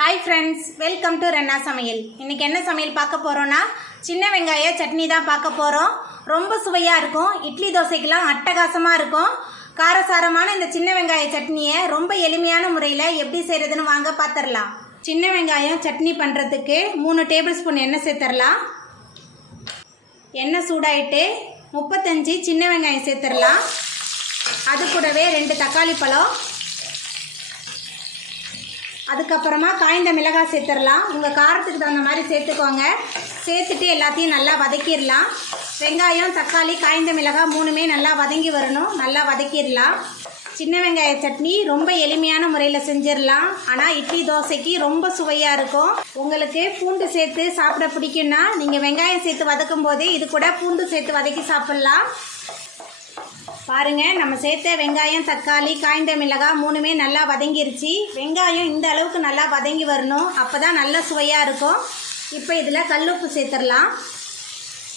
Hi friends welcome to रेन्ना समयल इनके என்ன சமையல் பார்க்க போறோம்னா சின்ன வெங்காய சட்னி தான் பார்க்க போறோம்। ரொம்ப சுவையா இருக்கும்। இட்லி தோசைக்கெல்லாம் அட்டகாசமா இருக்கும்। காரசாரமான இந்த சின்ன வெங்காய சட்னியை ரொம்ப எளிமையான முறையில் எப்படி செய்யறதுன்னு வாங்க பார்த்துடலாம்। சின்ன வெங்காயம் சட்னி பண்ணுறதுக்கு 3 டேபிள் ஸ்பூன் எண்ணெய் சேர்த்துடலாம்। எண்ணெய் சூடாயிட்டு 35 சின்ன வெங்காயம் சேர்த்துடலாம்। அது கூடவே 2 தக்காளி பழம், அதுக்கப்புறமா காய்ந்த மிளகாய் சேர்த்துடலாம்। உங்கள் காரத்துக்கு தகுந்த மாதிரி சேர்த்துக்கோங்க। சேர்த்துட்டு எல்லாத்தையும் நல்லா வதக்கிடலாம்। வெங்காயம், தக்காளி, காய்ந்த மிளகாய் மூணுமே நல்லா வதங்கி வரணும்। நல்லா வதக்கிடலாம்। சின்ன வெங்காய சட்னி ரொம்ப எளிமையான முறையில் செஞ்சிடலாம்। ஆனால் இட்லி தோசைக்கு ரொம்ப சுவையாக இருக்கும்। உங்களுக்கு பூண்டு சேர்த்து சாப்பிட பிடிக்குன்னா நீங்கள் வெங்காயம் சேர்த்து வதக்கும் போதே இது கூட பூண்டு சேர்த்து வதக்கி சாப்பிட்லாம்। பாருங்கள், நம்ம சேர்த்த வெங்காயம், தக்காளி, காய்ந்த மிளகாய் மூணுமே நல்லா வதங்கிருச்சு। வெங்காயம் இந்த அளவுக்கு நல்லா வதங்கி வரணும், அப்போ தான் நல்ல சுவையாக இருக்கும்। இப்போ இதில் கல்லுப்பு சேர்த்துடலாம்।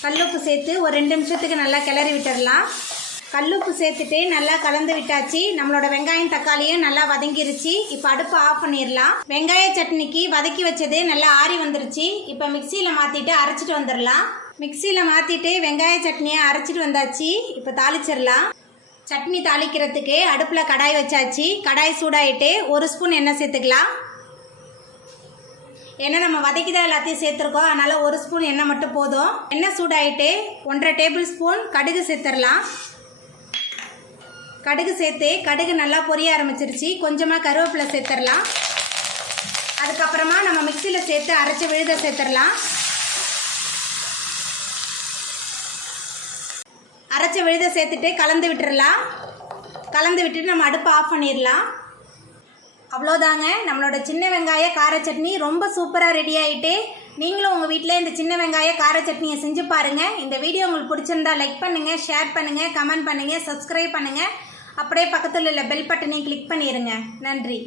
கல்லுப்பு சேர்த்து ஒரு 2 நிமிஷத்துக்கு நல்லா கிளறி விட்டுடலாம்। கல்லுப்பு சேர்த்துட்டு நல்லா கலந்து விட்டாச்சு। நம்மளோட வெங்காயம் தக்காளியும் நல்லா வதங்கிருச்சு। இப்போ அடுப்பு ஆஃப் பண்ணிடலாம்। வெங்காய சட்னிக்கு வதக்கி வச்சது நல்லா ஆறி வந்துருச்சு। இப்போ மிக்சியில் மாற்றிட்டு அரைச்சிட்டு வந்துடலாம்। மிக்சியில் மாற்றிட்டு வெங்காய சட்னியை அரைச்சிட்டு வந்தாச்சு। இப்போ தாளிச்சிடலாம்। சட்னி தாளிக்கிறதுக்கு அடுப்பில் கடாய் வச்சாச்சு। கடாய் சூடாயிட்டு 1 ஸ்பூன் எண்ணெய் சேர்த்துக்கலாம்। எண்ணெய் நம்ம வதக்கி தான் எல்லாத்தையும் சேர்த்துருக்கோம், அதனால் 1 ஸ்பூன் எண்ணெய் மட்டும் போதும்। எண்ணெய் சூடாயிட்டு 1.5 டேபிள் ஸ்பூன் கடுகு சேர்த்துடலாம்। கடுகு சேர்த்து கடுகு நல்லா பொரிய ஆரம்பிச்சிருச்சு। கொஞ்சமாக கருவேப்பிலை சேர்த்துடலாம்। அதுக்கப்புறமா நம்ம மிக்சியில் சேர்த்து அரைச்சி விழுத சேர்த்துடலாம்। அரைச்ச விழுத சேர்த்துட்டு கலந்து விட்டுடலாம்। கலந்து விட்டுட்டு நம்ம அடுப்பை ஆஃப் பண்ணிடலாம்। அவ்வளோதாங்க, நம்மளோட சின்ன வெங்காய கார சட்னி ரொம்ப சூப்பராக ரெடி ஆகிட்டு। நீங்களும் உங்கள் வீட்டில் இந்த சின்ன வெங்காய கார சட்னியை செஞ்சு பாருங்கள்। இந்த வீடியோ உங்களுக்கு பிடிச்சிருந்தா லைக் பண்ணுங்கள், ஷேர் பண்ணுங்கள், கமெண்ட் பண்ணுங்கள், சப்ஸ்கிரைப் பண்ணுங்கள்। அப்படியே பக்கத்தில் உள்ள பெல் பட்டனையும் கிளிக் பண்ணிடுங்க। நன்றி।